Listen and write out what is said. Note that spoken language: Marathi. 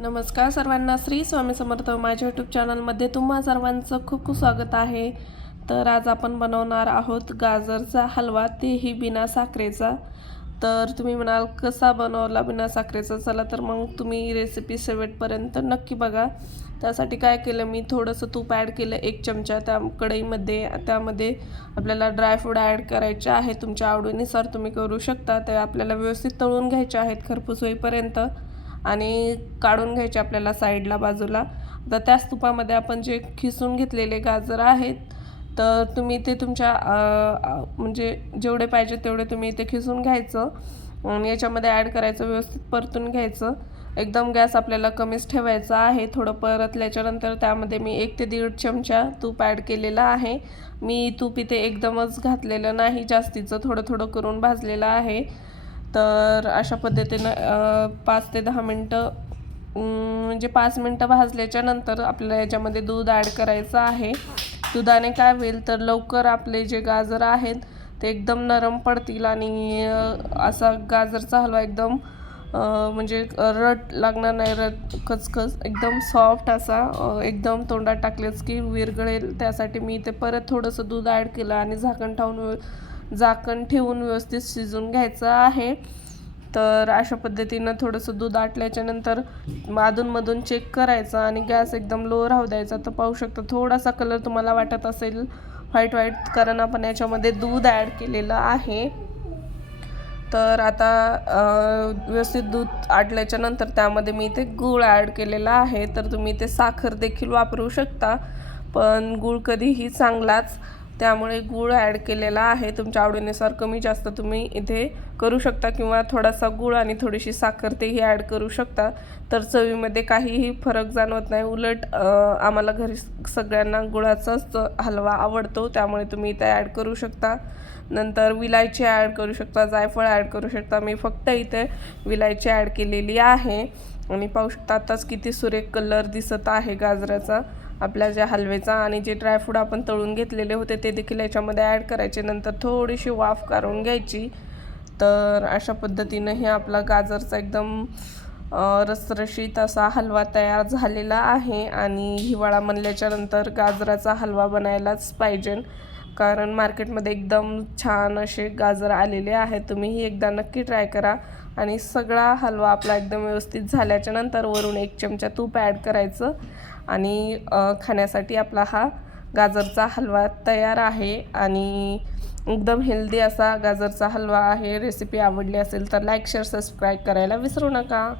नमस्कार सर्वांना, श्री स्वामी समर्थ. माझ्या यूट्यूब चॅनलमध्ये तुम्हा सर्वांचं खूप खूप स्वागत आहे. तर आज आपण बनवणार आहोत गाजरचा हलवा, तेही बिना साखरेचा. तर तुम्ही म्हणाल कसा बनवला बिना साखरेचा? चला तर मग तुम्ही रेसिपी शेवटपर्यंत नक्की बघा. त्यासाठी काय केलं, मी थोडंसं तूप ॲड केलं 1 चमचा त्या कढईमध्ये. त्यामध्ये आपल्याला ड्रायफ्रूट ॲड करायचे आहे, तुमच्या आवडीनुसार तुम्ही करू शकता. ते आपल्याला व्यवस्थित तळून घ्यायचे आहेत खरपूस होईपर्यंत आणि काढून घ्यायचे आपल्याला साईडला बाजूला. तर त्याच तुपामध्ये आपण जे खिसून घेतलेले गाजर आहेत, तर तुम्ही ते तुमच्या म्हणजे जेवढे पाहिजे तेवढे तुम्ही ते खिसून घ्यायचं आणि याच्यामध्ये ॲड करायचं, व्यवस्थित परतून घ्यायचं. एकदम गॅस आपल्याला कमीच ठेवायचा आहे. थोडं परतल्याच्यानंतर त्यामध्ये मी 1 ते 1.5 चमचा तूप ॲड केलेलं आहे. मी तूप इथे एकदमच घातलेलं नाही, जास्तीचं थोडं थोडं करून भाजलेलं आहे. तर अशा पद्धतीनं 5 ते 10 मिनटं म्हणजे 5 मिनटं भाजल्याच्या नंतर आपल्याला याच्यामध्ये दूध ॲड करायचं आहे. दुधाने काय होईल तर लवकर आपले जे गाजर आहेत ते एकदम नरम पडतील आणि असा गाजरचा हलवा एकदम म्हणजे रट लागणार नाही, कचकच एकदम सॉफ्ट असा एकदम तोंडात टाकलेच की विरघळेल. त्यासाठी मी इथे परत थोडंसं दूध ॲड केलं आणि झाकण ठेवून व्यवस्थित शिजून घ्यायचं आहे. तर अशा पद्धतीनं थोडंसं दूध आटल्याच्या नंतर अधूनमधून चेक करायचं आणि गॅस एकदम लो राहू द्यायचा. तर पाहू शकता थोडासा कलर तुम्हाला वाटत असेल व्हाईट कारण आपण याच्यामध्ये दूध ॲड केलेलं आहे. तर आता व्यवस्थित दूध आटल्याच्या नंतर त्यामध्ये मी इथे गूळ ॲड केलेला आहे. तर तुम्ही इथे साखर देखील वापरू शकता, पण गूळ कधीही चांगलाच, त्यामुळे गूळ ॲड केलेला आहे. तुमच्या आवडीनुसार कमी जास्त तुम्ही इथे करू शकता किंवा थोडासा गूळ आणि थोडीशी साखर तेही ॲड करू शकता. तर चवीमध्ये काहीही फरक जाणवत नाही. उलट आम्हाला घरी सगळ्यांना गुळाचाच हलवा आवडतो, त्यामुळे तुम्ही इथे ॲड करू शकता. नंतर विलायची ॲड करू शकता, जायफळ ॲड करू शकता. मी फक्त इथे विलायची ॲड केलेली आहे आणि पाहू शकता आताच किती सुरेख कलर दिसत आहे गाजराचा आपल्या ज्या हलव्याचा. आणि जे ड्रायफ्रूट आपण तळून घेतलेले होते ते देखील याच्यामध्ये ॲड करायचे. नंतर थोडीशी वाफ काढून घ्यायची. तर अशा पद्धतीनं हे आपला गाजरचा एकदम रसरशीत असा हलवा तयार झालेला आहे. आणि हिवाळा म्हणल्याच्या नंतर गाजराचा हलवा बनायलाच पाहिजे, कारण मार्केटमध्ये एकदम छान असे गाजर आलेले आहेत. तुम्हीही एकदा नक्की ट्राय करा. आणि सगळा हलवा आपला एकदम व्यवस्थित झाल्याच्या नंतर वरून 1 चमचा तूप ॲड करायचं आणि खाण्यासाठी आपला हा गाजरचा हलवा तयार आहे. आणि एकदम हेल्दी असा गाजरचा हलवा आहे. रेसिपी आवडली असेल तर लाईक, शेअर, सबस्क्राईब करायला विसरू नका.